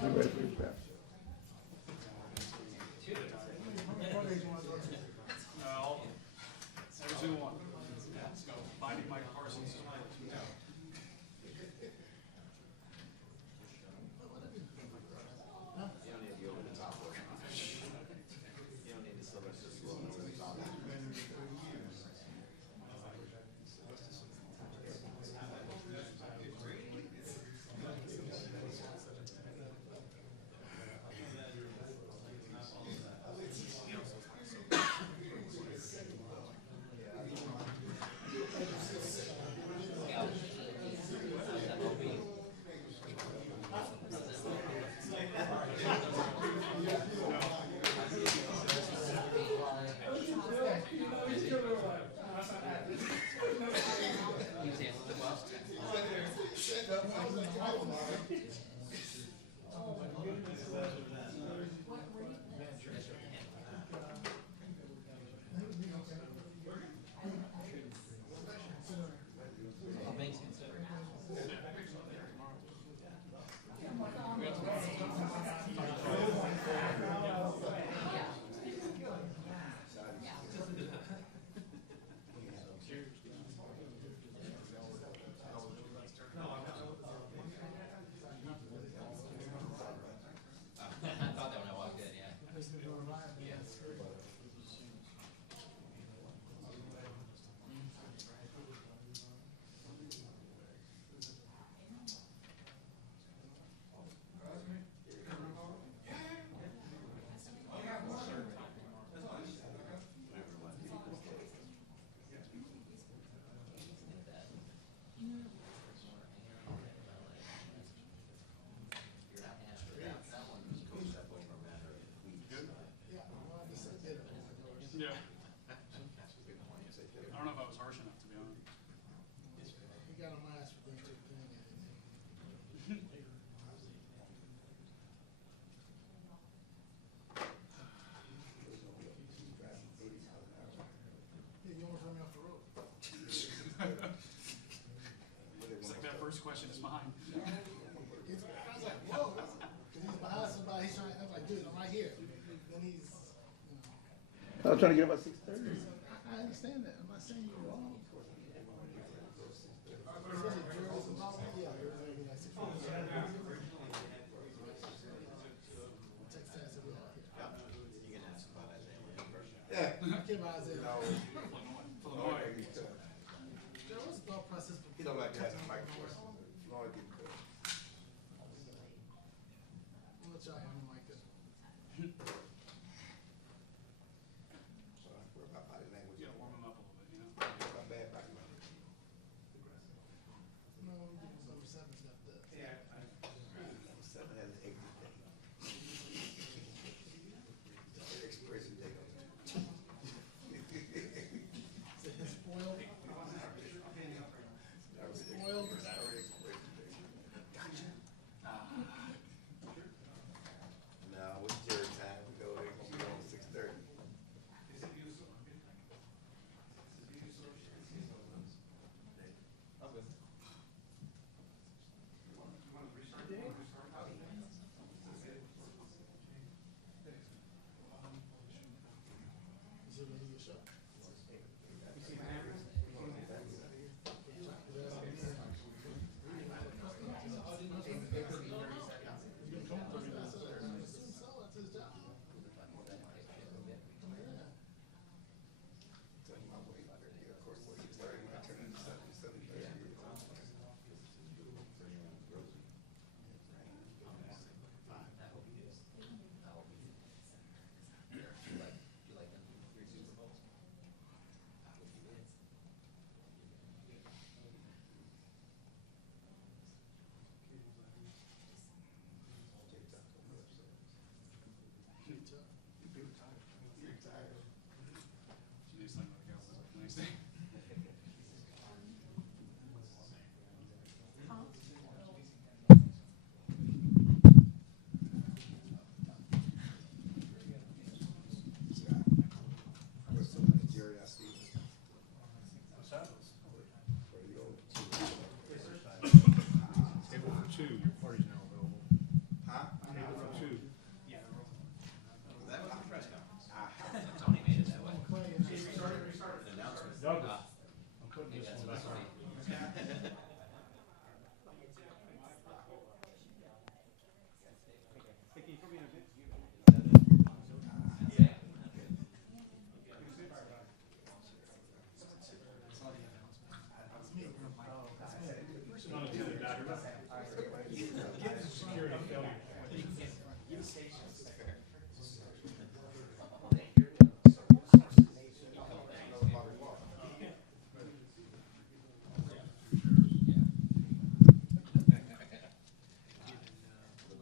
You ready for your draft? No. 7-2-1. Let's go. Finding Micah Parsons. Yeah. I don't know if I was harsh enough, to be honest. He got on my ass for doing two things. Yeah, you almost ran me off the road. It's like that first question is mine. I was like, whoa. Because he's behind somebody. He's trying. I was like, dude, I'm right here. Then he's, you know. I was trying to get about 6:30. I understand that. I'm not saying you're wrong. Especially drills and all that. Yeah, you're maybe like 6 hours. Text tags that we have here. You can ask about Isaiah in person. I came by Isaiah. Illinois. Joe, what's the thought process for He don't like to have a Micah Parson. Floyd didn't cook. I'll let y'all handle Micah. So I worry about body language. You gotta warm him up a little bit, you know? About bad body language. No, we give him number 7's got the. Yeah. Seven has an exit day. Expressive day on it.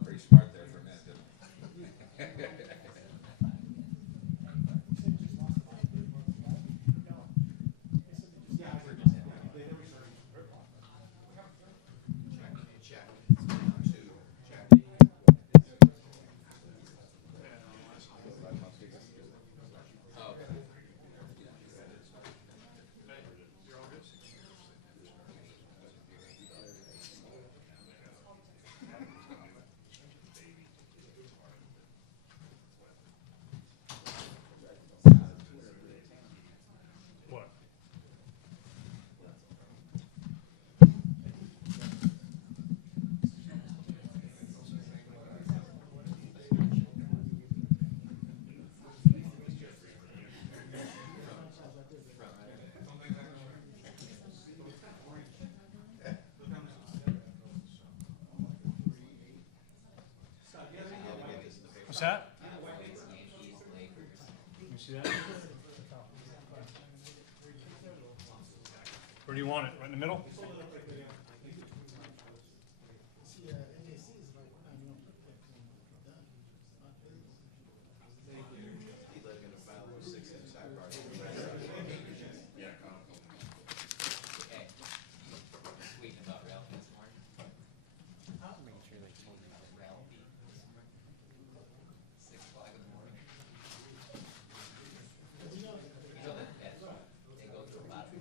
Pretty smart there for a minute, didn't What? What's that? You see that? Where do you want it? Right in the middle? See, NAC is like, you know, done. Tweeting about Ralph this morning. Making sure they told you about Ralph this morning. 6 o'clock in the morning. You know, You know that they go through a lot of.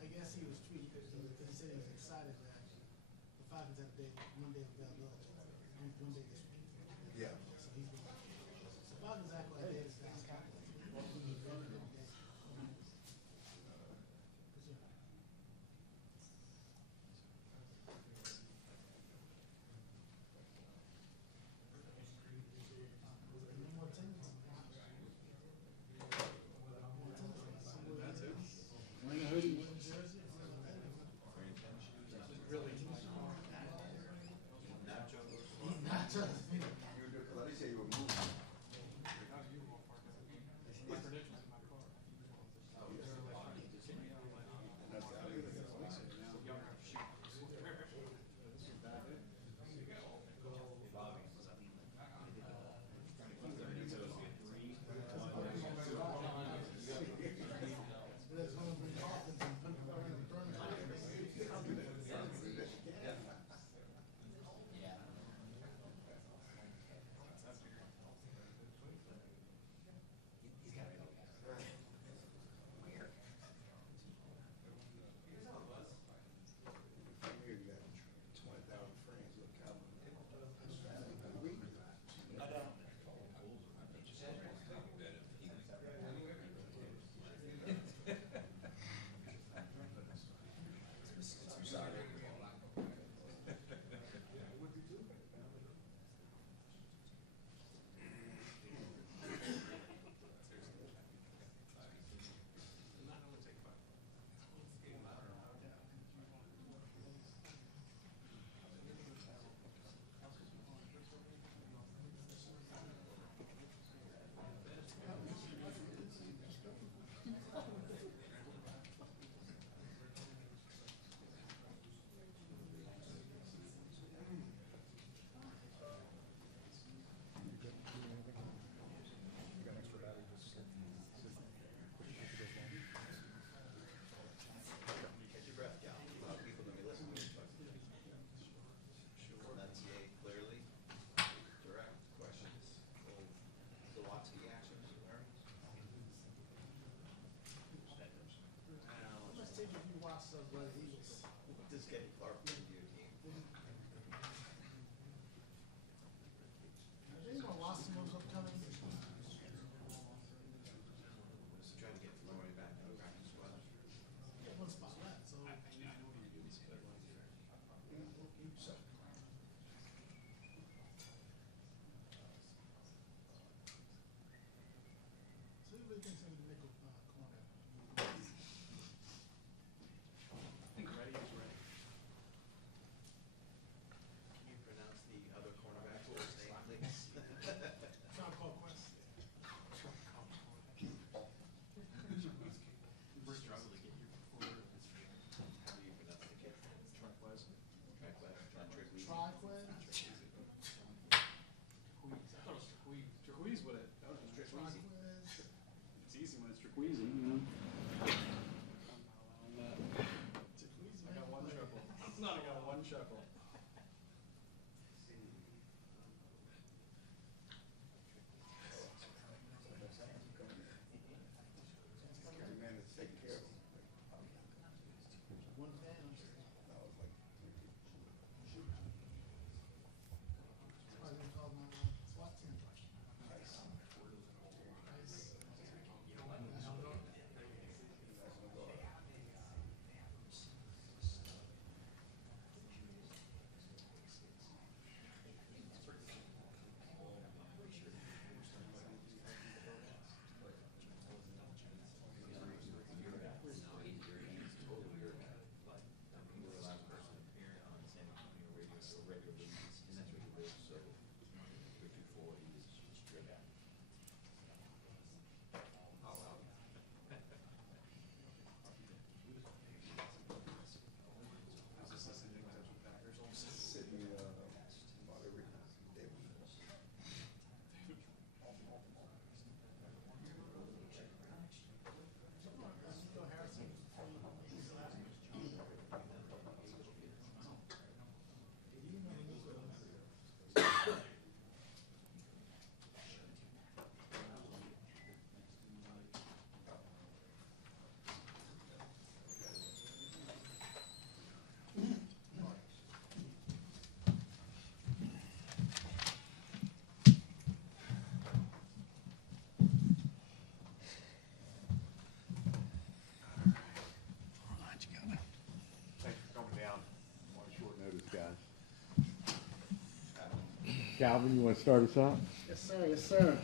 I guess he was tweeting because he said he was excited that the Falcons had one day availability, one day this week. Yeah. So he's going. The Falcons act like they is Dallas Cowboys. you? Let me say you were moving. Squeezing, you know. I'm not allowing that. I got one chuckle. No, I got one chuckle. Every man is taking care of him. One fan. No, it's like, I was gonna call my SWAT team. sitting, whatever, David. Thanks for coming down on short notice, guys. Calvin, you want to start us off? Yes, sir. Yes, sir.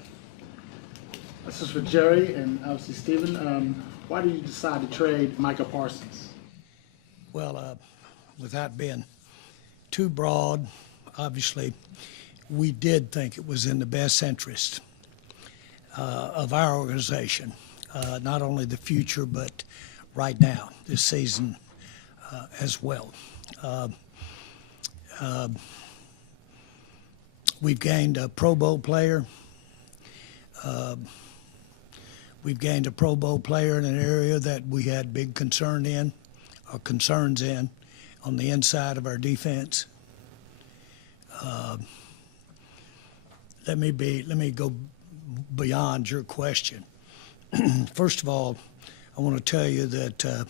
This is for Jerry and obviously Stephen. Why did you decide to trade Micah Parsons? Well, without being too broad, obviously, we did think it was in the best interest of our organization, not only the future, but right now, this season as well. We've gained a Pro Bowl player. We've gained a Pro Bowl player in an area that we had big concerns in on the inside of our defense. Let me go beyond your question. First of all, I want to tell you that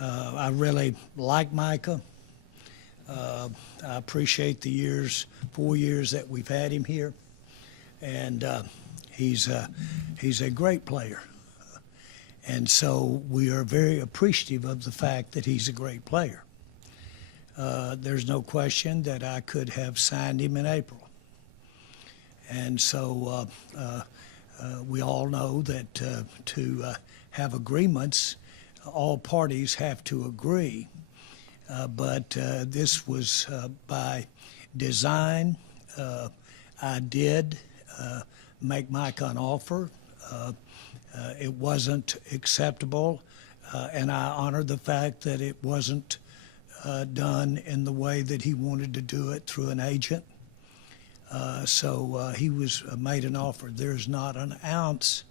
I really like Micah. I appreciate the 4 years that we've had him here, and he's a great player. And so we are very appreciative of the fact that he's a great player. There's no question that I could have signed him in April. And so we all know that to have agreements, all parties have to agree. But this was by design. I did make Micah an offer. It wasn't acceptable, and I honor the fact that it wasn't done in the way that he wanted to do it through an agent. So he was made an offer. There's not an ounce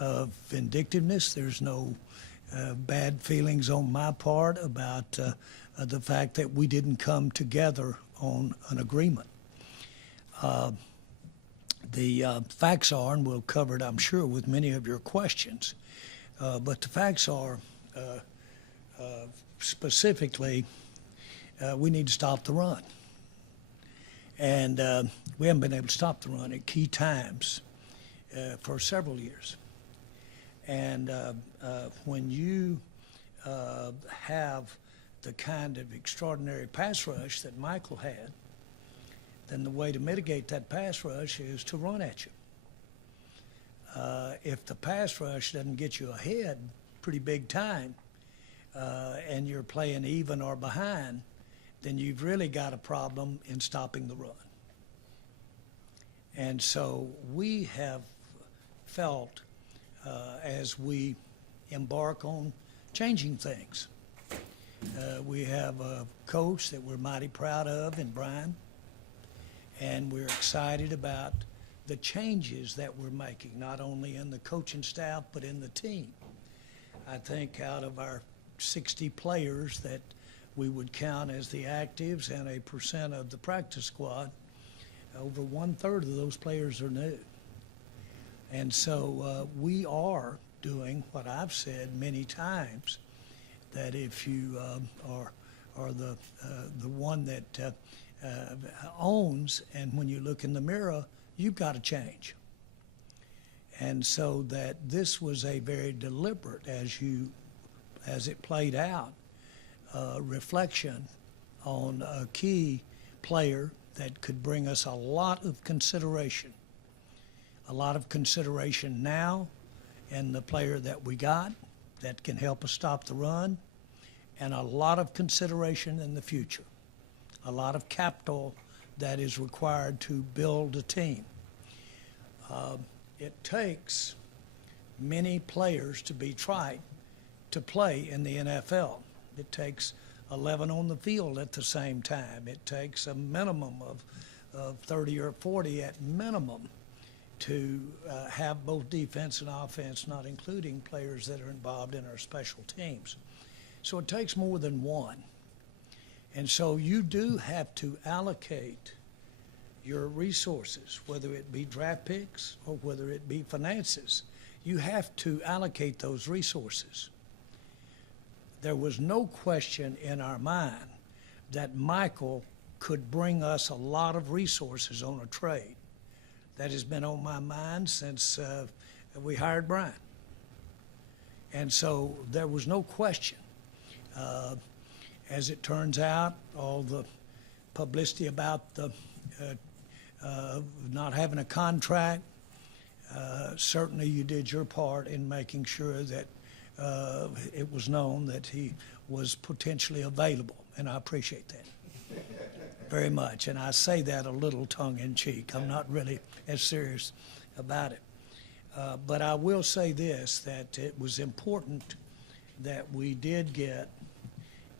of vindictiveness. There's no bad feelings on my part about the fact that we didn't come together on an agreement. The facts are, and we'll cover it, I'm sure, with many of your questions, but the facts are specifically we need to stop the run. And we haven't been able to stop the run at key times for several years. And when you have the kind of extraordinary pass rush that Michael had, then the way to mitigate that pass rush is to run at you. If the pass rush doesn't get you ahead pretty big time, and you're playing even or behind, then you've really got a problem in stopping the run. And so we have felt as we embark on changing things. We have a coach that we're mighty proud of in Brian, and we're excited about the changes that we're making, not only in the coaching staff, but in the team. I think out of our 60 players that we would count as the actives and a percent of the practice squad, over 1/3 of those players are new. And so we are doing what I've said many times, that if you are the one that owns, and when you look in the mirror, you've got to change. And so that this was a very deliberate, as it played out, reflection on a key player that could bring us a lot of consideration now, and the player that we got that can help us stop the run, and a lot of consideration in the future, a lot of capital that is required to build a team. It takes many players to be tried to play in the NFL. It takes 11 on the field at the same time. It takes a minimum of 30 or 40 at minimum to have both defense and offense, not including players that are involved in our special teams. So it takes more than one. And so you do have to allocate your resources, whether it be draft picks or whether it be finances. You have to allocate those resources. There was no question in our mind that Michael could bring us a lot of resources on a trade. That has been on my mind since we hired Brian. And so there was no question. As it turns out, all the publicity about the not having a contract, certainly you did your part in making sure that it was known that he was potentially available, and I appreciate that very much. And I say that a little tongue-in-cheek. I'm not really as serious about it. But I will say this, that it was important that we did get,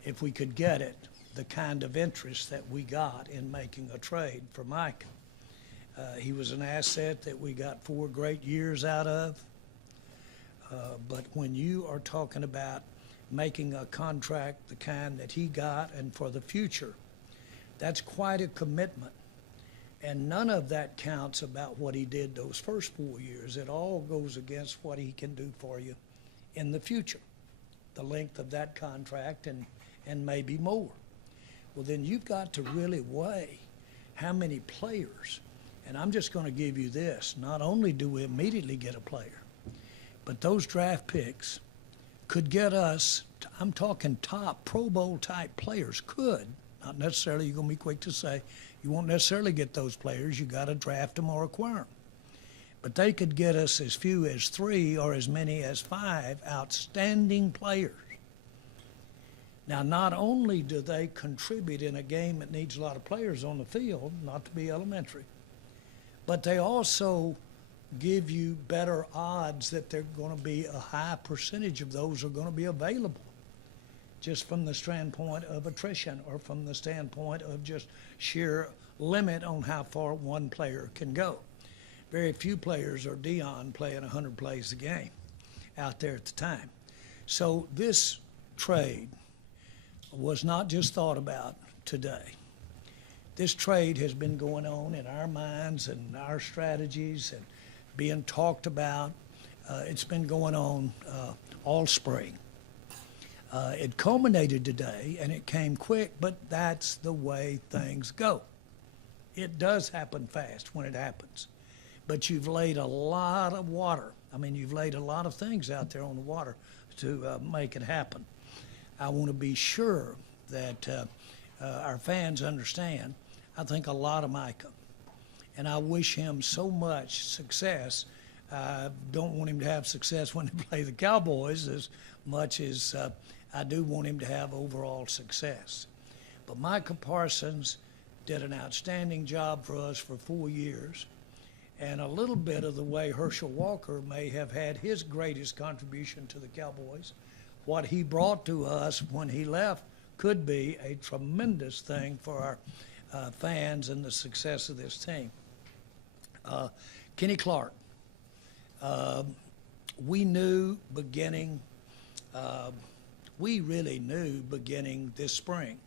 if we could get it, the kind of interest that we got in making a trade for Mike. He was an asset that we got 4 great years out of. But when you are talking about making a contract the kind that he got and for the future, that's quite a commitment. And none of that counts about what he did those first 4 years. It all goes against what he can do for you in the future, the length of that contract and maybe more. Well, then you've got to really weigh how many players. And I'm just going to give you this. Not only do we immediately get a player, but those draft picks could get us, I'm talking top Pro Bowl type players, could. Not necessarily, you're going to be quick to say, you won't necessarily get those players. You got to draft them or acquire them. But they could get us as few as 3 or as many as 5 outstanding players. Now, not only do they contribute in a game that needs a lot of players on the field, not to be elementary, but they also give you better odds that they're going to be a high percentage of those are going to be available, just from the standpoint of attrition or from the standpoint of just sheer limit on how far one player can go. Very few players are Dion playing 100 plays a game out there at the time. So this trade was not just thought about today. This trade has been going on in our minds and our strategies and being talked about. It's been going on all spring. It culminated today, and it came quick, but that's the way things go. It does happen fast when it happens. But you've laid a lot of water. I mean, you've laid a lot of things out there on the water to make it happen. I want to be sure that our fans understand. I think a lot of Micah, and I wish him so much success. I don't want him to have success when he play the Cowboys as much as I do want him to have overall success. But Micah Parsons did an outstanding job for us for 4 years, and a little bit of the way Herschel Walker may have had his greatest contribution to the Cowboys. What he brought to us when he left could be a tremendous thing for our fans and the success of this team. Kenny Clark. We knew beginning, we really knew beginning this spring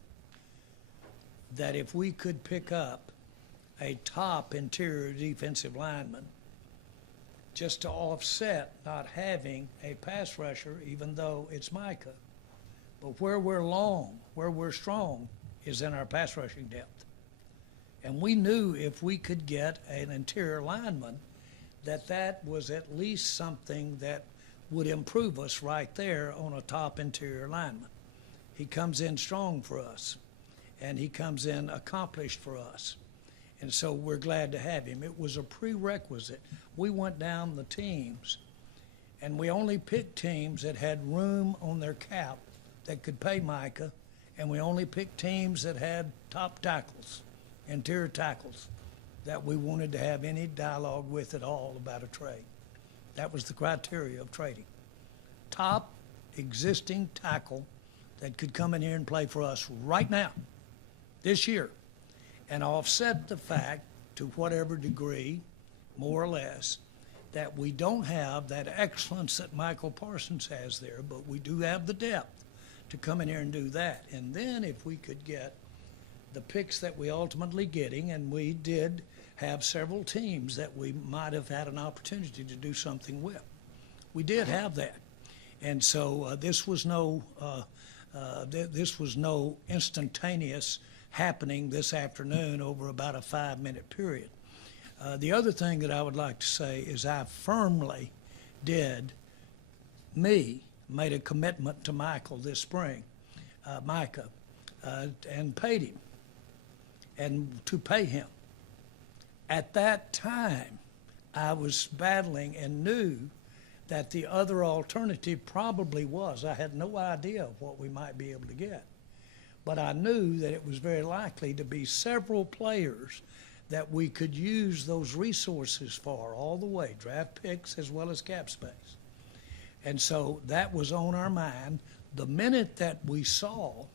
that if we could pick up a top interior defensive lineman just to offset not having a pass rusher, even though it's Micah. But where we're long, where we're strong, is in our pass rushing depth. And we knew if we could get an interior lineman, that was at least something that would improve us right there on a top interior lineman. He comes in strong for us, and he comes in accomplished for us. And so we're glad to have him. It was a prerequisite. We went down the teams, and we only picked teams that had room on their cap that could pay Micah, and we only picked teams that had top tackles, interior tackles, that we wanted to have any dialogue with at all about a trade. That was the criteria of trading. Top existing tackle that could come in here and play for us right now, this year, and offset the fact, to whatever degree, more or less, that we don't have that excellence that Micah Parsons has there, but we do have the depth to come in here and do that. And then if we could get the picks that we ultimately getting, and we did have several teams that we might have had an opportunity to do something with. We did have that. And so this was no instantaneous happening this afternoon over about a 5-minute period. The other thing that I would like to say is I firmly made a commitment to Micah this spring, and paid him, and to pay him. At that time, I was battling and knew that the other alternative probably was. I had no idea of what we might be able to get. But I knew that it was very likely to be several players that we could use those resources for all the way, draft picks as well as cap space. And so that was on our mind. The minute that we saw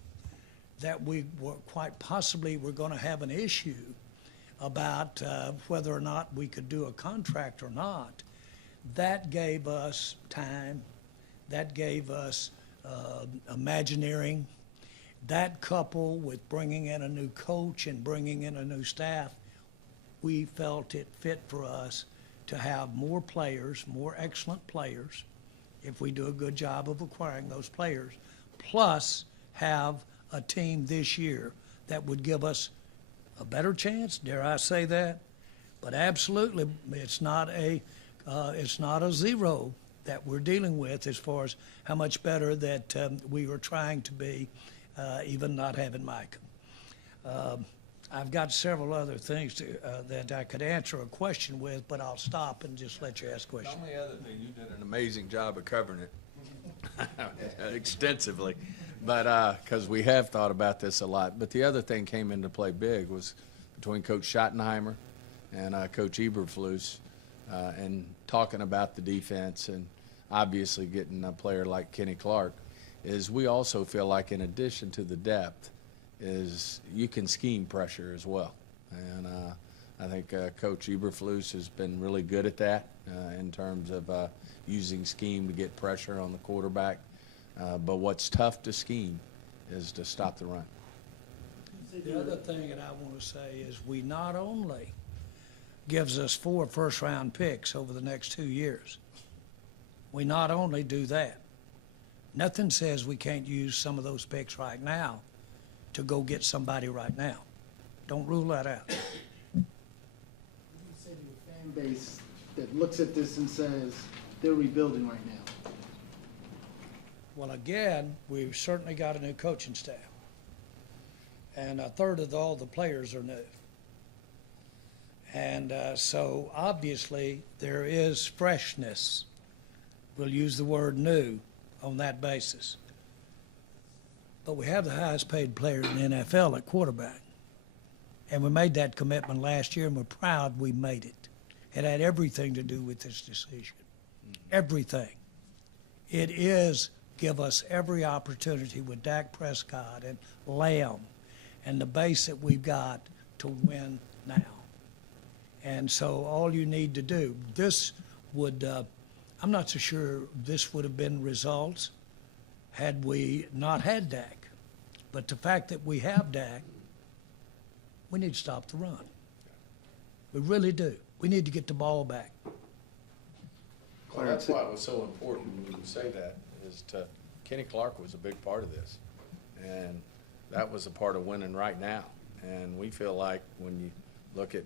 that we were quite possibly were going to have an issue about whether or not we could do a contract or not, that gave us time, that gave us imagineering. That coupled with bringing in a new coach and bringing in a new staff, we felt it fit for us to have more players, more excellent players, if we do a good job of acquiring those players, plus have a team this year that would give us a better chance, dare I say that? But absolutely, it's not a zero that we're dealing with as far as how much better that we were trying to be, even not having Micah. I've got several other things that I could answer a question with, but I'll stop and just let you ask questions. The only other thing, you did an amazing job of covering it extensively, but because we have thought about this a lot. But the other thing came into play big was between Coach Schottenheimer and Coach Eberflus, and talking about the defense and obviously getting a player like Kenny Clark, is we also feel like in addition to the depth is you can scheme pressure as well. And I think Coach Eberflus has been really good at that in terms of using scheme to get pressure on the quarterback. But what's tough to scheme is to stop the run. The other thing that I want to say is we not only gives us 4 first-round picks over the next 2 years, we not only do that, nothing says we can't use some of those picks right now to go get somebody right now. Don't rule that out. What do you say to your fan base that looks at this and says they're rebuilding right now? Well, again, we've certainly got a new coaching staff. And a third of all the players are new. And so obviously there is freshness. We'll use the word new on that basis. But we have the highest paid player in the NFL at quarterback. And we made that commitment last year, and we're proud we made it. It had everything to do with this decision. Everything. It is give us every opportunity with Dak Prescott and Lamb and the base that we've got to win now. And so all you need to do, this would, I'm not so sure this would have been results had we not had Dak. But the fact that we have Dak, we need to stop the run. We really do. We need to get the ball back. Well, that's why it was so important when you say that, is to, Kenny Clark was a big part of this. And that was a part of winning right now. And we feel like when you look at,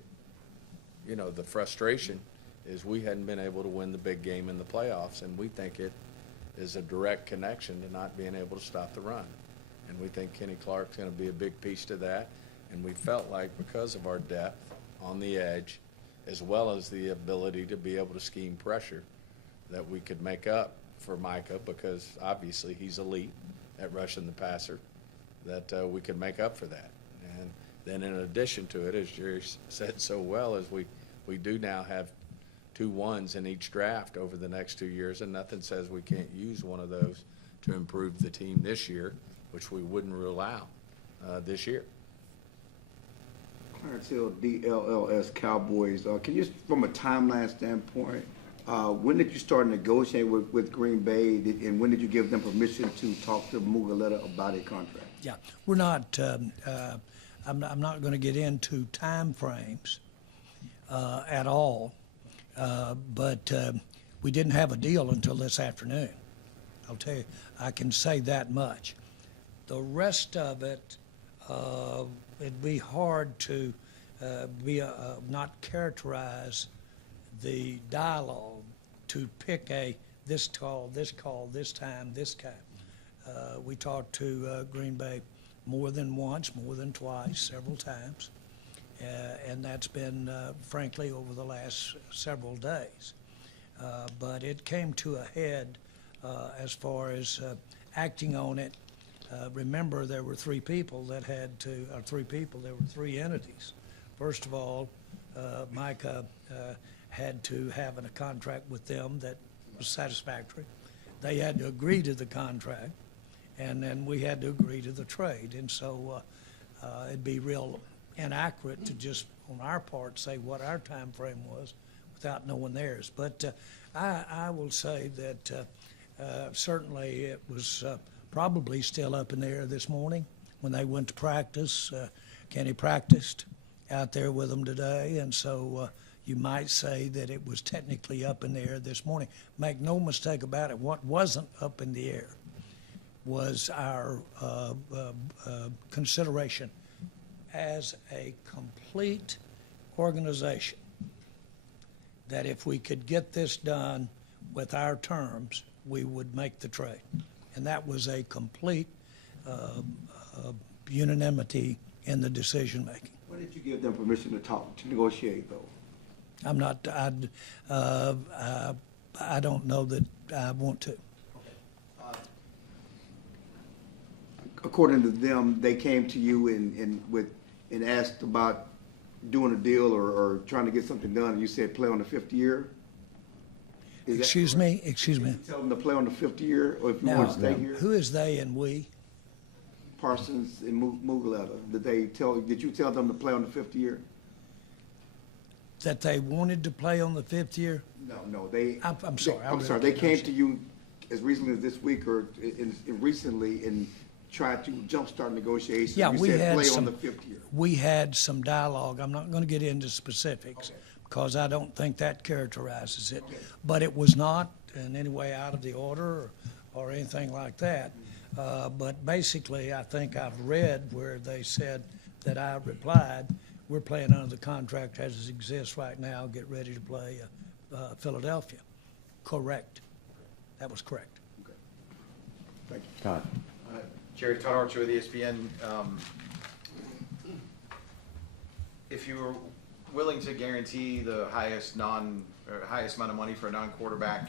you know, the frustration is we hadn't been able to win the big game in the playoffs, and we think it is a direct connection to not being able to stop the run. And we think Kenny Clark's going to be a big piece to that. And we felt like because of our depth on the edge, as well as the ability to be able to scheme pressure, that we could make up for Micah, because obviously he's elite at rushing the passer, that we could make up for that. And then in addition to it, as Jerry said so well, is we do now have 2 ones in each draft over the next 2 years, and nothing says we can't use one of those to improve the team this year, which we wouldn't rule out this year. Clarence Hill, DLLS Cowboys. Can you, from a timeline standpoint, when did you start negotiating with Green Bay, and when did you give them permission to talk to Mugaleta about a contract? Yeah, we're not, I'm not going to get into time frames at all, but we didn't have a deal until this afternoon. I'll tell you, I can say that much. The rest of it, it'd be hard to not characterize the dialogue to pick this call, this time, this time. We talked to Green Bay more than once, more than twice, several times, and that's been, frankly, over the last several days. But it came to a head as far as acting on it. Remember, there were 3 people that had to, or 3 people, there were 3 entities. First of all, Micah had to have a contract with them that was satisfactory. They had to agree to the contract, and then we had to agree to the trade. And so it'd be real inaccurate to just, on our part, say what our time frame was without knowing theirs. But I will say that certainly it was probably still up in the air this morning when they went to practice. Kenny practiced out there with them today, and so you might say that it was technically up in the air this morning. Make no mistake about it, what wasn't up in the air was our consideration as a complete organization, that if we could get this done with our terms, we would make the trade. And that was a complete unanimity in the decision-making. When did you give them permission to negotiate, though? I'm not, I don't know that I want to. According to them, they came to you and asked about doing a deal or trying to get something done, and you said play on the 5th year? Excuse me? Did you tell them to play on the 5th year, or if you want to stay here? Who is they and we? Parsons and Mugaleta. Did you tell them to play on the 5th year? That they wanted to play on the 5th year? No, I'm sorry. I'm sorry. They came to you as recently as this week or recently and tried to jumpstart negotiations. Yeah, you we said had play some, on the 5th year. We had some dialogue. I'm not going to get into specifics because I don't think that characterizes it. But it was not in any way out of the order or anything like that. But basically, I think I've read where they said that I replied, we're playing under the contract as it exists right now, get ready to play Philadelphia. Correct. That was correct. Okay. Thank you. Todd. Jerry, Todd Archer with ESPN. If you were willing to guarantee the highest amount of money for a non-quarterback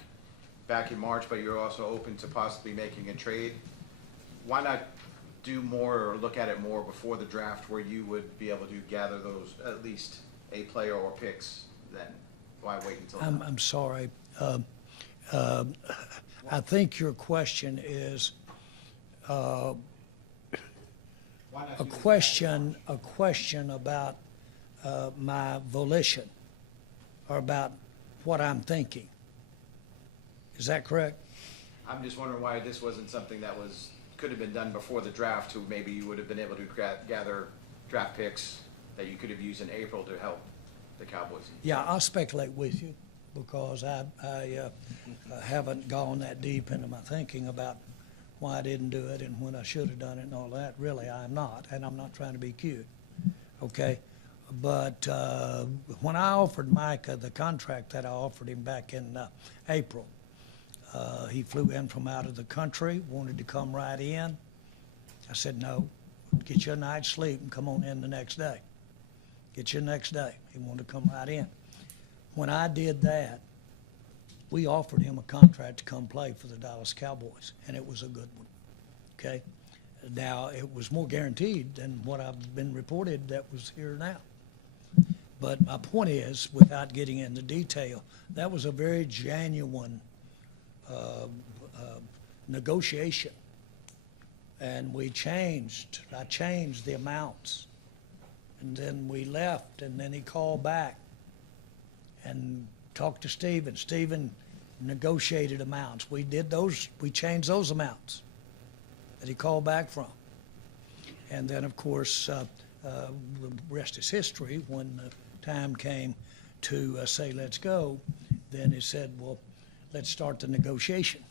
back in March, but you're also open to possibly making a trade, why not do more or look at it more before the draft where you would be able to gather those, at least a player or picks then? Why wait until then? I'm sorry. I think your question is a question about my volition. or about what I'm thinking. Is that correct? I'm just wondering why this wasn't something that could have been done before the draft, to maybe you would have been able to gather draft picks that you could have used in April to help the Cowboys. Yeah, I'll speculate with you because I haven't gone that deep into my thinking about why I didn't do it and when I should have done it and all that. Really, I'm not, and I'm not trying to be cute, okay? But when I offered Micah the contract that I offered him back in April, he flew in from out of the country, wanted to come right in. I said, no, get you a night's sleep and come on in the next day. Get you next day. He wanted to come right in. When I did that, we offered him a contract to come play for the Dallas Cowboys, and it was a good one, okay? Now, it was more guaranteed than what I've been reported that was here now. But my point is, without getting into detail, that was a very genuine negotiation. And I changed the amounts. And then we left, and then he called back and talked to Stephen. Stephen negotiated amounts. We changed those amounts that he called back from. And then, of course, the rest is history. When the time came to say, let's go, then he said, well, let's start the negotiation.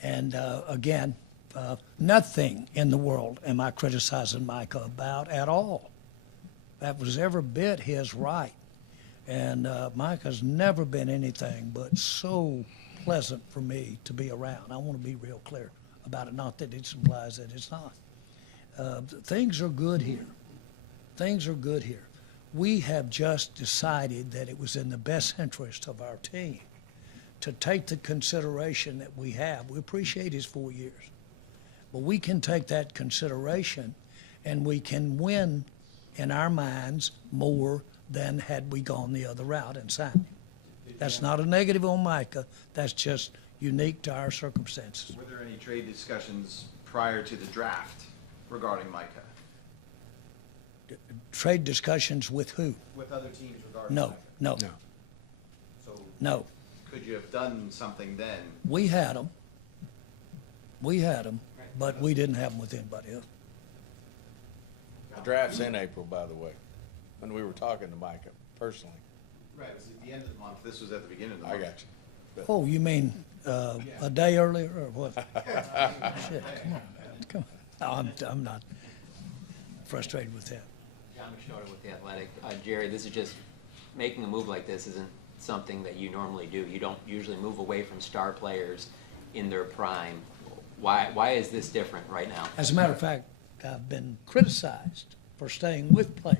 And again, nothing in the world am I criticizing Micah about at all. That was every bit his right. And Micah's never been anything but so pleasant for me to be around. I want to be real clear about it, not that it implies that it's not. Things are good here. Things are good here. We have just decided that it was in the best interest of our team to take the consideration that we have. We appreciate his 4 years. But we can take that consideration and we can win in our minds more than had we gone the other route and signed him. That's not a negative on Micah. That's just unique to our circumstances. Were there any trade discussions prior to the draft regarding Micah? Trade discussions with who? With other teams regarding No, Micah? no, No. So no. could you have done something then? We had them. We had them, but we didn't have them with anybody else. The draft's in April, by the way, when we were talking to Micah personally. Right, it was at the end of the month. This was at the beginning of the I month. got you. Oh, you mean a day earlier or what? Shit, come on. I'm not frustrated with that. John McShorter with The Athletic. Jerry, this is just, making a move like this isn't something that you normally do. You don't usually move away from star players in their prime. Why is this different right now? As a matter of fact, I've been criticized for staying with players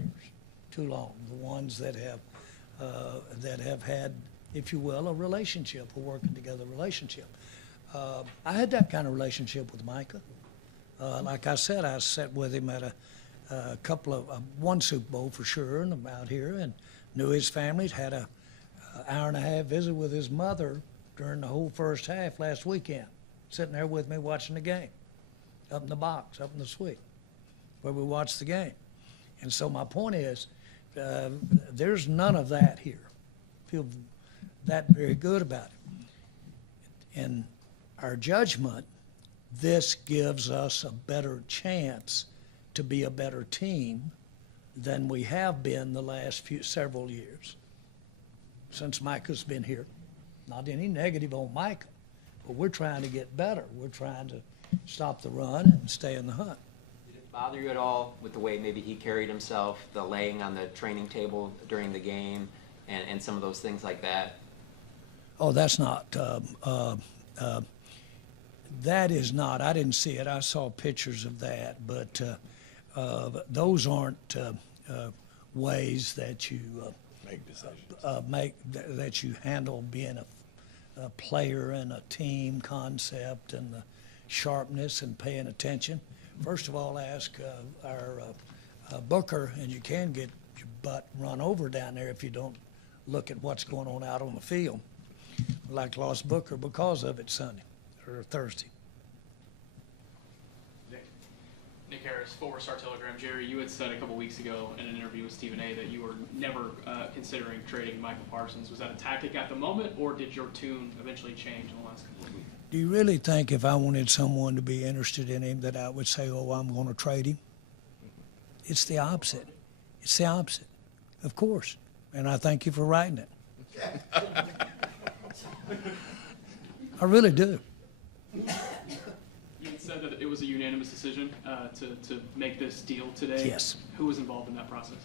too long, the ones that have had, if you will, a relationship, a working together relationship. I had that kind of relationship with Micah. Like I said, I sat with him at a couple of, one Super Bowl for sure, and out here, and knew his family. Had a hour and a half visit with his mother during the whole first half last weekend, sitting there with me watching the game, up in the box, up in the suite, where we watched the game. And so my point is, there's none of that here. Feel that very good about it. In our judgment, this gives us a better chance to be a better team than we have been the last several years since Micah's been here. Not any negative on Micah, but we're trying to get better. We're trying to stop the run and stay in the hunt. Did it bother you at all with the way maybe he carried himself, the laying on the training table during the game, and some of those things like that? Oh, that's not, that is not, I didn't see it. I saw pictures of that, but those aren't ways that you Make decisions. that you handle being a player in a team concept and the sharpness and paying attention. First of all, ask our Booker, and you can get your butt run over down there if you don't look at what's going on out on the field. Like lost Booker because of it Sunday or Thursday. Nick Harris, Forward Star Telegram. Jerry, you had said a couple weeks ago in an interview with Stephen A. that you were never considering trading Micah Parsons. Was that a tactic at the moment, or did your tune eventually change in the last couple of weeks? Do you really think if I wanted someone to be interested in him that I would say, oh, I'm going to trade him? It's the opposite. It's the opposite, of course. And I thank you for writing it. I really do. You had said that it was a unanimous decision to make this deal today. Yes. Who was involved in that process?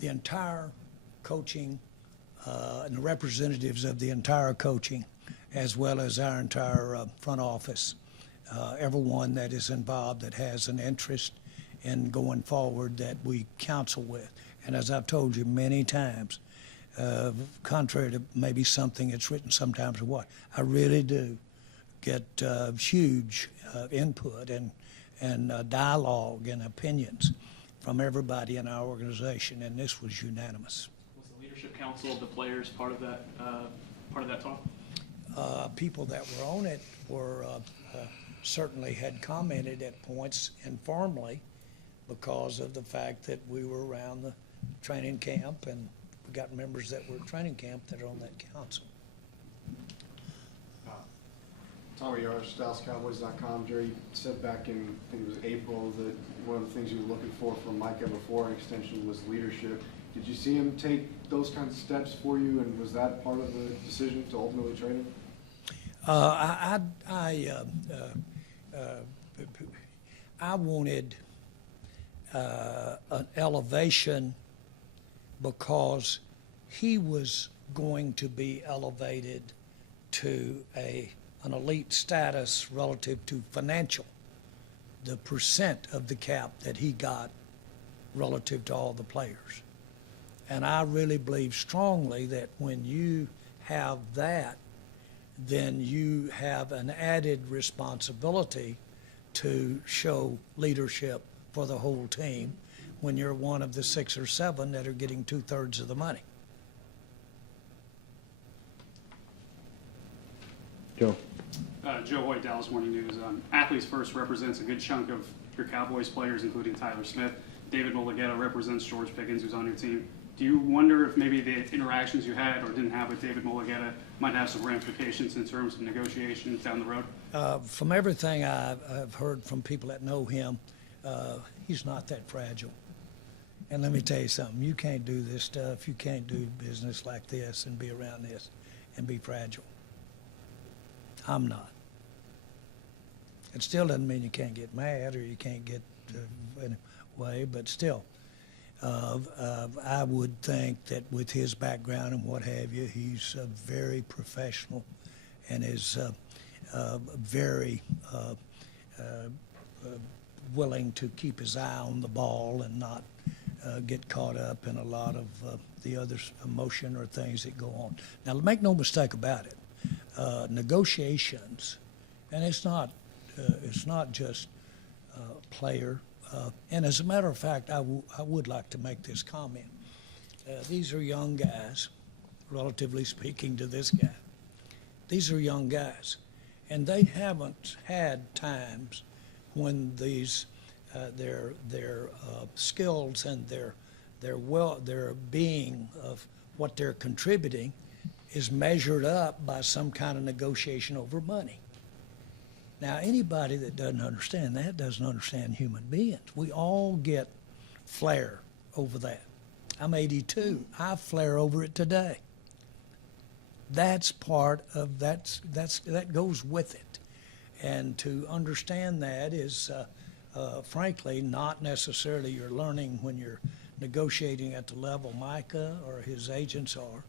The entire coaching and the representatives of the entire coaching, as well as our entire front office, everyone that is involved that has an interest in going forward that we counsel with. And as I've told you many times, contrary to maybe something that's written sometimes or what, I really do get huge input and dialogue and opinions from everybody in our organization, and this was unanimous. Was the leadership council of the players part of that talk? People that were on it were certainly had commented at points informally because of the fact that we were around the training camp, and we got members that were at training camp that are on that council. Tommy Yards, DallasCowboys.com. Jerry said back in, I think it was April, that one of the things you were looking for from Micah before an extension was leadership. Did you see him take those kinds of steps for you, and was that part of the decision to ultimately trade him? I wanted an elevation because he was going to be elevated to an elite status relative to financial, the percent of the cap that he got relative to all the players. And I really believe strongly that when you have that, then you have an added responsibility to show leadership for the whole team when you're one of the 6 or 7 that are getting 2/3 of the money. Joe. Joe Hoyt, Dallas Morning News. Athletes First represents a good chunk of your Cowboys players, including Tyler Smith. David Mulligetta represents George Pickens, who's on your team. Do you wonder if maybe the interactions you had or didn't have with David Mulligetta might have some ramifications in terms of negotiations down the road? From everything I've heard from people that know him, he's not that fragile. And let me tell you something, you can't do this stuff, you can't do business like this and be around this and be fragile. I'm not. It still doesn't mean you can't get mad or you can't get in a way, but still, I would think that with his background and what have you, he's very professional and is very willing to keep his eye on the ball and not get caught up in a lot of the other emotion or things that go on. Now, make no mistake about it. Negotiations, and it's not just player. And as a matter of fact, I would like to make this comment. These are young guys, relatively speaking to this guy. These are young guys, and they haven't had times when these their skills and their being of what they're contributing is measured up by some kind of negotiation over money. Now, anybody that doesn't understand that doesn't understand human beings. We all get flair over that. I'm 82. I flare over it today. That's part of that goes with it. And to understand that is, frankly, not necessarily you're learning when you're negotiating at the level Micah or his agents are,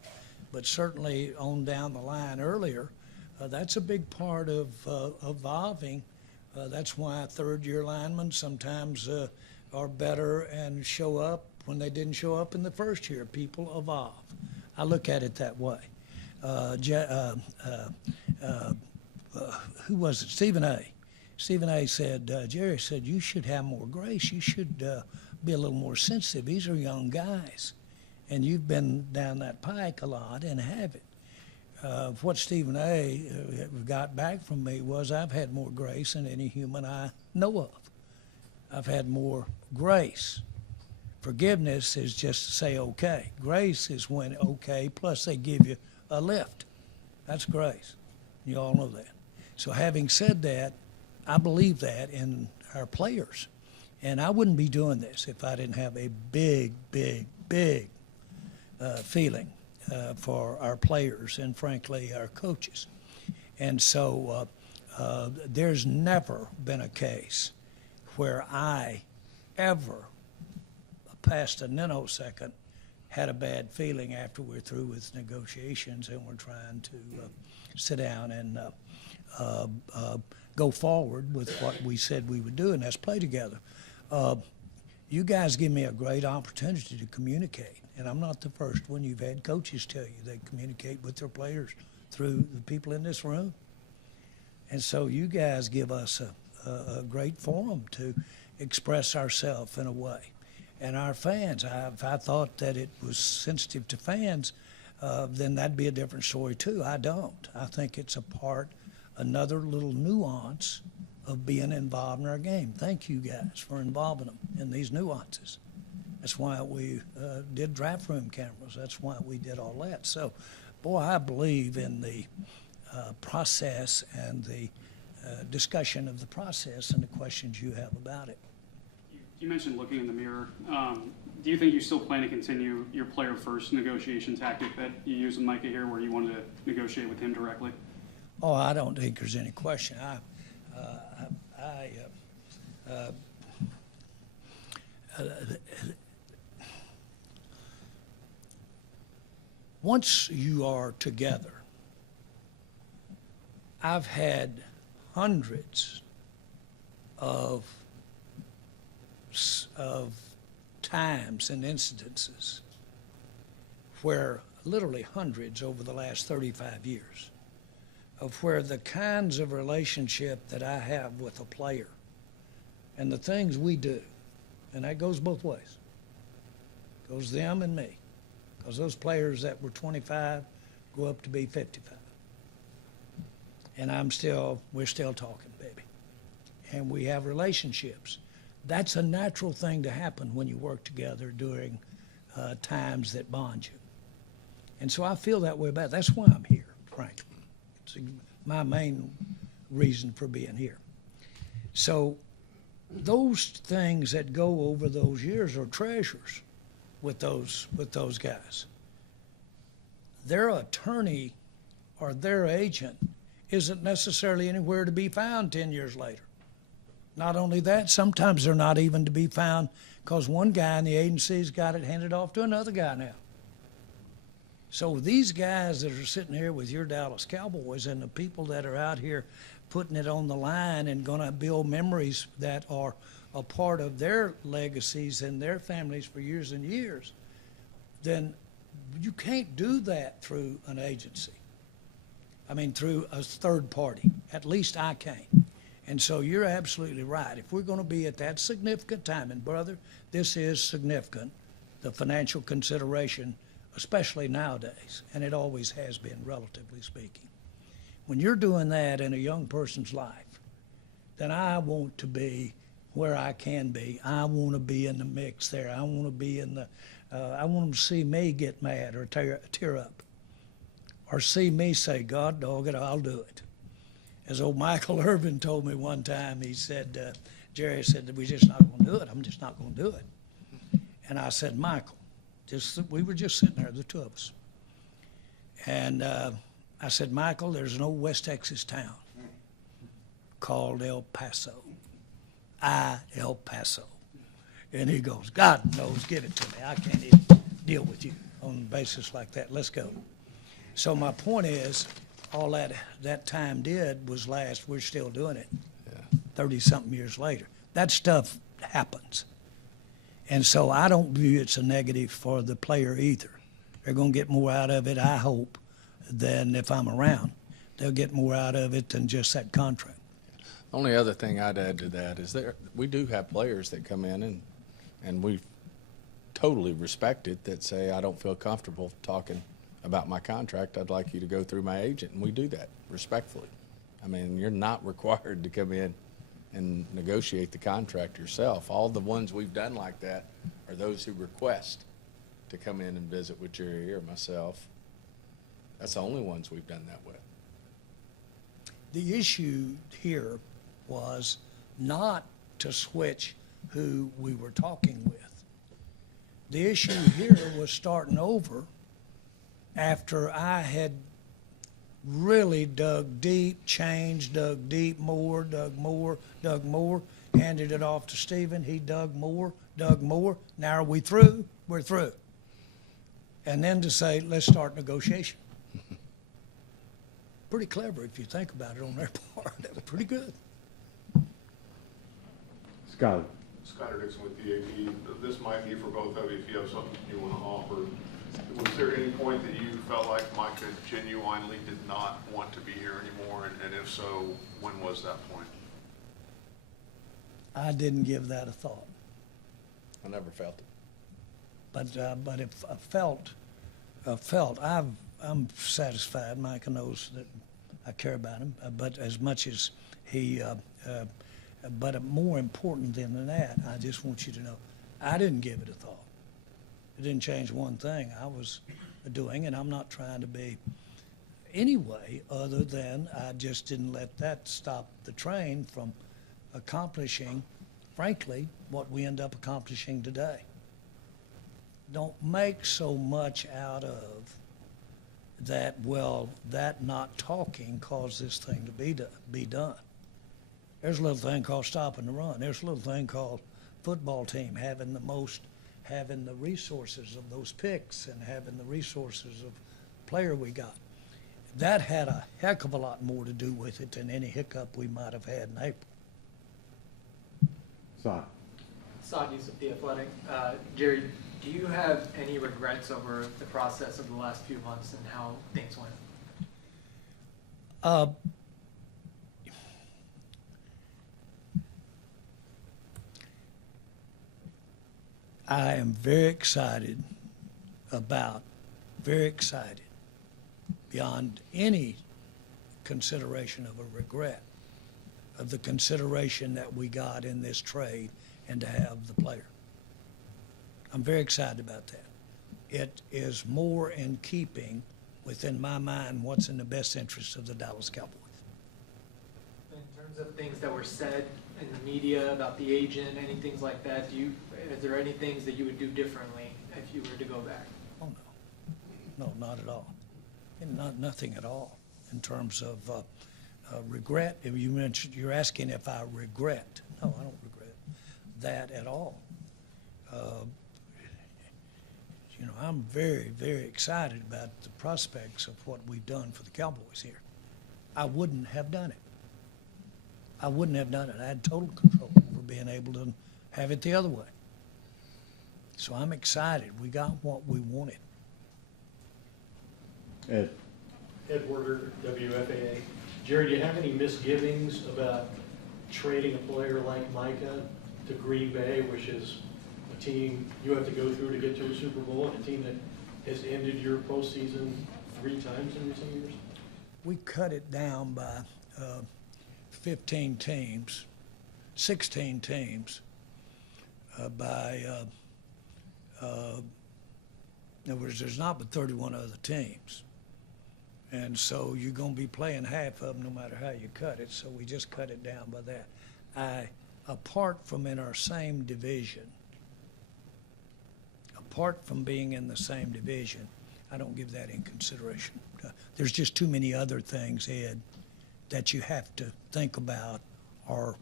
but certainly on down the line earlier, that's a big part of evolving. That's why third-year linemen sometimes are better and show up when they didn't show up in the first year. People evolve. I look at it that way. Who was it? Stephen A. Stephen A. said, Jerry said, you should have more grace. You should be a little more sensitive. These are young guys. And you've been down that pike a lot and have it. What Stephen A. got back from me was I've had more grace than any human I know of. I've had more grace. Forgiveness is just to say okay. Grace is when okay, plus they give you a lift. That's grace. You all know that. So having said that, I believe that in our players. And I wouldn't be doing this if I didn't have a big, big, big feeling for our players and, frankly, our coaches. And so there's never been a case where I ever, past a nanosecond, had a bad feeling after we're through with negotiations and we're trying to sit down and go forward with what we said we would do, and that's play together. You guys give me a great opportunity to communicate, and I'm not the first one. You've had coaches tell you they communicate with their players through the people in this room. And so you guys give us a great forum to express ourselves in a way. And our fans, if I thought that it was sensitive to fans, then that'd be a different story too. I don't. I think it's another little nuance of being involved in our game. Thank you guys for involving them in these nuances. That's why we did draft room cameras. That's why we did all that. So, boy, I believe in the process and the discussion of the process and the questions you have about it. You mentioned looking in the mirror. Do you think you still plan to continue your player-first negotiation tactic that you used with Micah here, where you wanted to negotiate with him directly? Oh, I don't think there's any question. Once you are together, I've had hundreds of times and incidences where, literally hundreds over the last 35 years, of where the kinds of relationship that I have with a player and the things we do, and that goes both ways, goes them and me, because those players that were 25 grew up to be 55. And we're still talking, baby. And we have relationships. That's a natural thing to happen when you work together during times that bond you. And so I feel that way about it. That's why I'm here, frankly. It's my main reason for being here. So those things that go over those years are treasures with those guys. Their attorney or their agent isn't necessarily anywhere to be found 10 years later. Not only that, sometimes they're not even to be found because one guy in the agency's got it handed off to another guy now. So these guys that are sitting here with your Dallas Cowboys and the people that are out here putting it on the line and going to build memories that are a part of their legacies and their families for years and years, then you can't do that through an agency. I mean, through a third party. At least I can't. And so you're absolutely right. If we're going to be at that significant time, and brother, this is significant, the financial consideration, especially nowadays, and it always has been, relatively speaking. When you're doing that in a young person's life, then I want to be where I can be. I want to be in the mix there. I want to be in the, I want them to see me get mad or tear up, or see me say, God dog it, I'll do it. As old Michael Irvin told me one time, he said, Jerry said that we're just not going to do it. I'm just not going to do it. And I said, Michael, we were just sitting there, the two of us. And I said, Michael, there's an old West Texas town called El Paso. El Paso. And he goes, God knows, give it to me. I can't even deal with you on a basis like that. Let's go. So my point is, all that time did was last. We're still doing it 30-something years later. That stuff happens. And so I don't view it's a negative for the player either. They're going to get more out of it, I hope, than if I'm around. They'll get more out of it than just that contract. The only other thing I'd add to that is we do have players that come in and we totally respect it, that say, I don't feel comfortable talking about my contract. I'd like you to go through my agent, and we do that respectfully. I mean, you're not required to come in and negotiate the contract yourself. All the ones we've done like that are those who request to come in and visit with Jerry or myself. That's the only ones we've done that with. The issue here was not to switch who we were talking with. The issue here was starting over after I had really dug deep, changed, dug deep more, dug more, handed it off to Stephen. He dug more. Now are we through? We're through. And then to say, let's start negotiation. Pretty clever if you think about it on their part. That was pretty good. Scott. Scott Dixon with DAP. This might be for both of you if you have something you want to offer. Was there any point that you felt like Micah genuinely did not want to be here anymore? And if so, when was that point? I didn't give that a thought. I never felt it. But if I felt, I'm satisfied. Micah knows that I care about him, but as much as he, but more important than that, I just want you to know, I didn't give it a thought. It didn't change one thing I was doing, and I'm not trying to be any way other than I just didn't let that stop the train from accomplishing, frankly, what we end up accomplishing today. Don't make so much out of that, well, that not talking caused this thing to be done. There's a little thing called stopping the run. There's a little thing called football team having the resources of those picks and having the resources of player we got. That had a heck of a lot more to do with it than any hiccup we might have had in April. Saad of The Athletic. Jerry, do you have any regrets over the process of the last few months and how things went? I am very excited, beyond any consideration of a regret, of the consideration that we got in this trade and to have the player. I'm very excited about that. It is more in keeping within my mind what's in the best interest of the Dallas Cowboys. In terms of things that were said in the media about the agent, any things like that, is there any things that you would do differently if you were to go back? Oh, no. No, not at all. And nothing at all in terms of regret. If you mentioned, you're asking if I regret. No, I don't regret that at all. You know, I'm very, very excited about the prospects of what we've done for the Cowboys here. I wouldn't have done it. I wouldn't have done it. I had total control over being able to have it the other way. So I'm excited. We got what we wanted. Ed. Ed Werder, WFAA. Jerry, do you have any misgivings about trading a player like Micah to Green Bay, which is a team you have to go through to get to a Super Bowl, and a team that has ended your postseason 3 times in recent years? We cut it down by 15 teams, 16 teams, in other words, there's not but 31 other teams. And so you're going to be playing half of them no matter how you cut it, so we just cut it down by that. Apart from in our same division, apart from being in the same division, I don't give that in consideration. There's just too many other things, Ed, that you have to think about or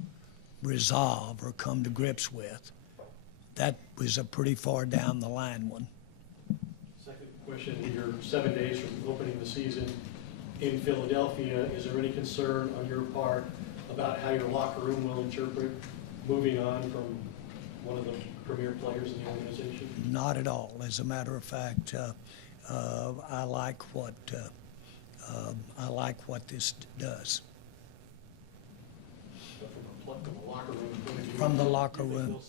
resolve or come to grips with. That was a pretty far down the line one. Second question, you're 7 days from opening the season in Philadelphia. Is there any concern on your part about how your locker room will interpret moving on from one of the premier players in the organization? Not at all. As a matter of fact, I like what this does. From a locker room point of view? From the locker room,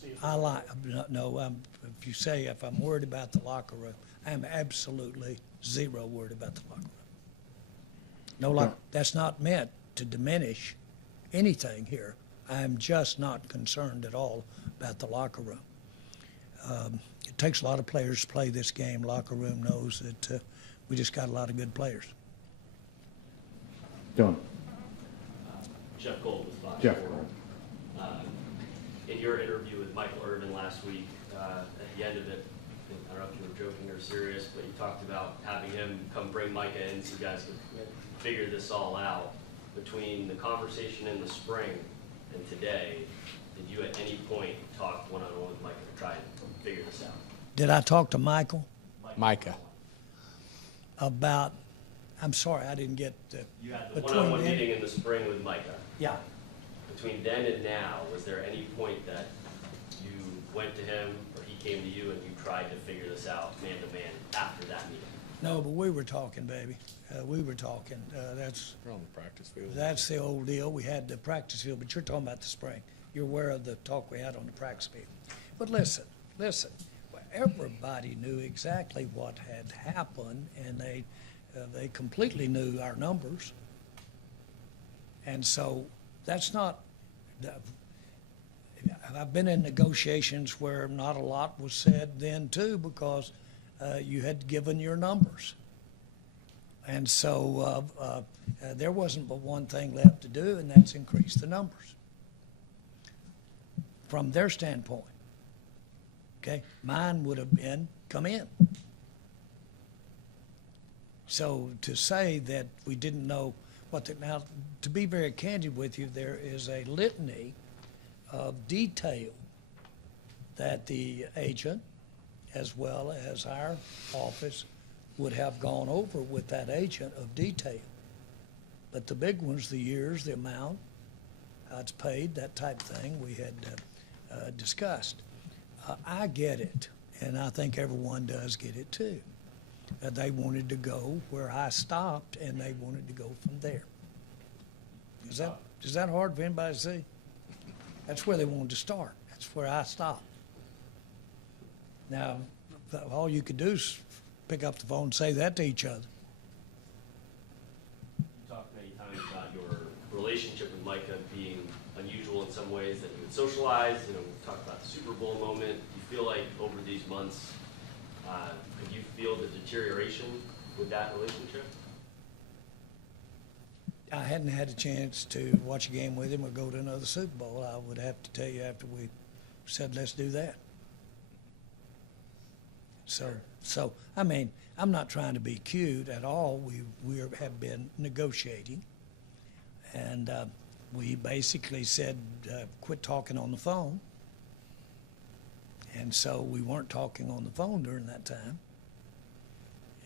if you say if I'm worried about the locker room, I'm absolutely zero worried about the locker room. No, that's not meant to diminish anything here. I'm just not concerned at all about the locker room. It takes a lot of players to play this game. Locker room knows that we just got a lot of good players. Done. Jeff Gold with Fox Jeff Sports. In your interview with Michael Irvin last week, at the end of it, I don't know if you were joking or serious, but you talked about having him come bring Micah in so you guys could figure this all out. Between the conversation in the spring and today, did you at any point talk one-on-one with Micah to try and figure this out? Did I talk to Michael Micah. about, I'm sorry, I didn't get the. You had the between one-on-one then- meeting in the spring with Micah. Yeah. Between then and now, was there any point that you went to him or he came to you and you tried to figure this out man to man after that meeting? No, but we were talking, baby. We were talking. That's We're on the practice field. That's the old deal. We had the practice field, but you're talking about the spring. You're aware of the talk we had on the practice field. But listen. Everybody knew exactly what had happened, and they completely knew our numbers. And so that's not. I've been in negotiations where not a lot was said then too, because you had given your numbers. And so there wasn't but one thing left to do, and that's increase the numbers. From their standpoint, okay, mine would have been come in. So to say that we didn't know what now, to be very candid with you, there is a litany of detail that the agent, as well as our office, would have gone over with that agent of detail. But the big ones, the years, the amount, how it's paid, that type of thing, we had discussed. I get it, and I think everyone does get it too. They wanted to go where I stopped, and they wanted to go from there. Is that hard for anybody to see? That's where they wanted to start. That's where I stopped. Now, all you could do is pick up the phone and say that to each other. You talked many times about your relationship with Micah being unusual in some ways, that you would socialize. You know, we've talked about the Super Bowl moment. Do you feel like over these months, could you feel the deterioration with that relationship? I hadn't had a chance to watch a game with him or go to another Super Bowl. I would have to tell you after we said, let's do that. So I mean, I'm not trying to be cute at all. We have been negotiating, and we basically said, quit talking on the phone. And so we weren't talking on the phone during that time.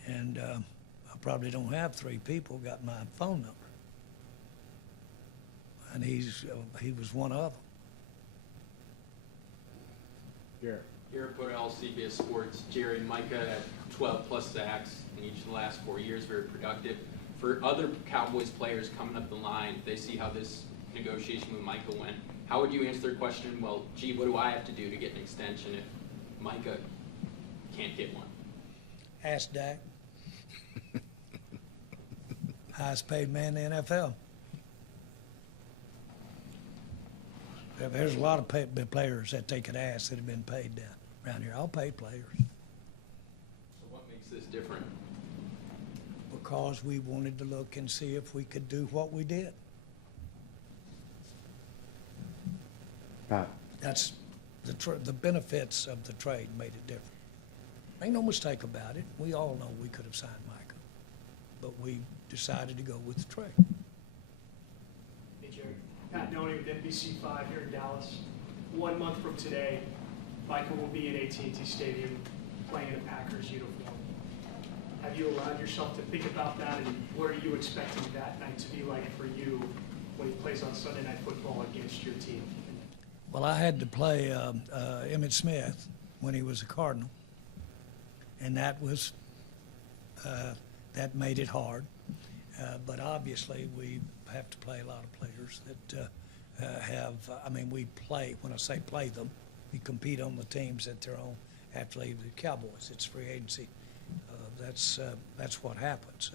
And I probably don't have 3 people got my phone number. And he was one of them. Garrett. Garrett Podell, CBS Sports. Jerry, Micah had 12 plus sacks in each of the last 4 years, very productive. For other Cowboys players coming up the line, they see how this negotiation with Micah went. How would you answer their question, well, gee, what do I have to do to get an extension if Micah can't get one? Ask Dak. Highest paid man in the NFL. There's a lot of players that they could ask that have been paid down around here. I'll pay players. So what makes this different? Because we wanted to look and see if we could do what we did. Pat. That's the benefits of the trade made it different. Ain't no mistake about it. We all know we could have signed Micah, but we decided to go with the trade. Hey, Jerry. Pat Doney with NBC5 here in Dallas. 1 month from today, Michael will be in AT&T Stadium playing in a Packers uniform. Have you allowed yourself to think about that, and what are you expecting that night to be like for you when he plays on Sunday Night Football against your team? Well, I had to play Emmitt Smith when he was a Cardinal, and that was that made it hard. But obviously, we have to play a lot of players that have. I mean, we play. When I say play them, we compete on the teams that they're on after they leave the Cowboys. It's free agency. That's what happens.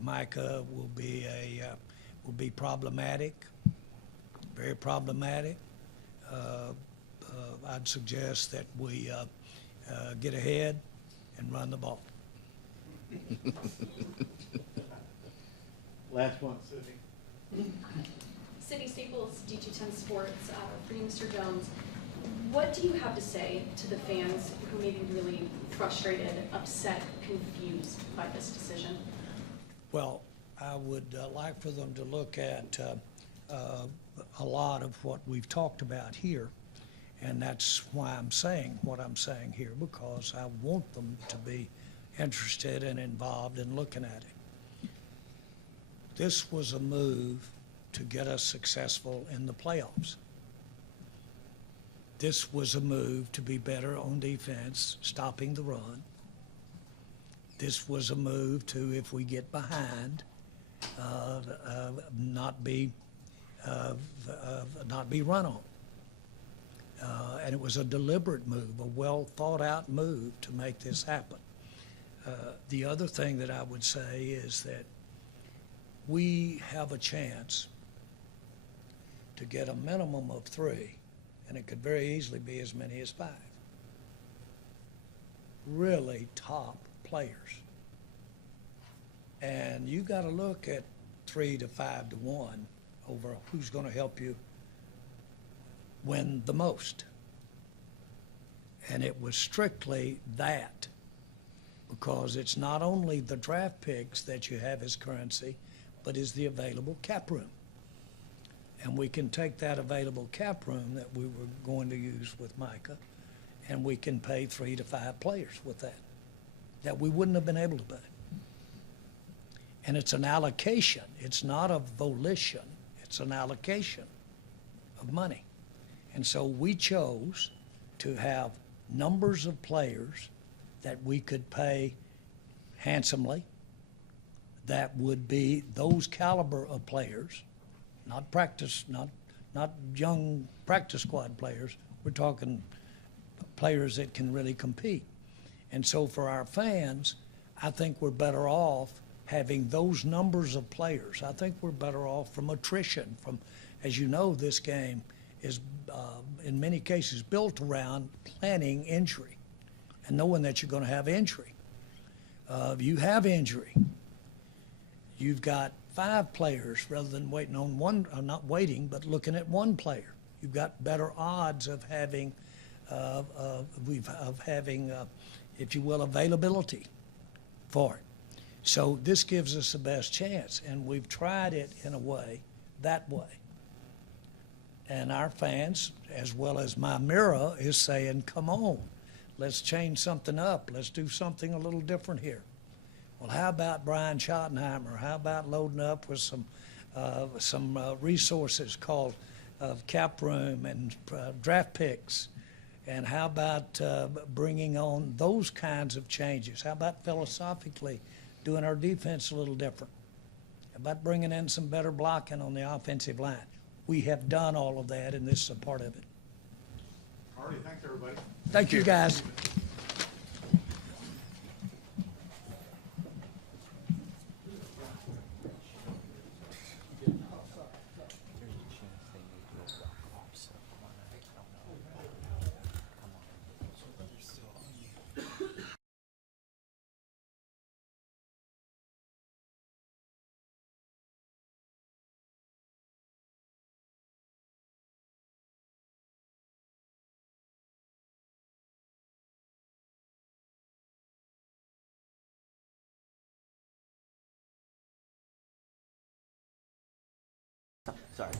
Micah will be problematic. very problematic. I'd suggest that we get ahead and run the ball. Last one. City Staples, DG10 Sports, for you, Mr. Jones. What do you have to say to the fans who may be really frustrated, upset, confused by this decision? Well, I would like for them to look at a lot of what we've talked about here, and that's why I'm saying what I'm saying here, because I want them to be interested and involved in looking at it. This was a move to get us successful in the playoffs. This was a move to be better on defense, stopping the run. This was a move to, if we get behind, not be run on. And it was a deliberate move, a well thought out move to make this happen. The other thing that I would say is that we have a chance to get a minimum of 3, and it could very easily be as many as 5. Really top players. And you got to look at 3 to 5 to 1 over who's going to help you win the most. And it was strictly that, because it's not only the draft picks that you have as currency, but is the available cap room. And we can take that available cap room that we were going to use with Micah, and we can pay 3 to 5 players with that we wouldn't have been able to pay. And it's an allocation. It's not a volition. It's an allocation of money. And so we chose to have numbers of players that we could pay handsomely, that would be those caliber of players, not practice, not young practice squad players. We're talking players that can really compete. And so for our fans, I think we're better off having those numbers of players. I think we're better off from attrition. From, as you know, this game is in many cases built around planning injury and knowing that you're going to have injury. If you have injury, you've got 5 players rather than waiting on one, not waiting, but looking at one player. You've got better odds of having, if you will, availability for it. So this gives us the best chance, and we've tried it in a way, that way. And our fans, as well as my mirror, is saying, come on, let's change something up. Let's do something a little different here. Well, how about Brian Schottenheimer? How about loading up with some resources called cap room and draft picks? And how about bringing on those kinds of changes? How about philosophically doing our defense a little different? How about bringing in some better blocking on the offensive line? We have done all of that, and this is a part of it. All right, thanks, everybody. Thank you, guys. Sorry.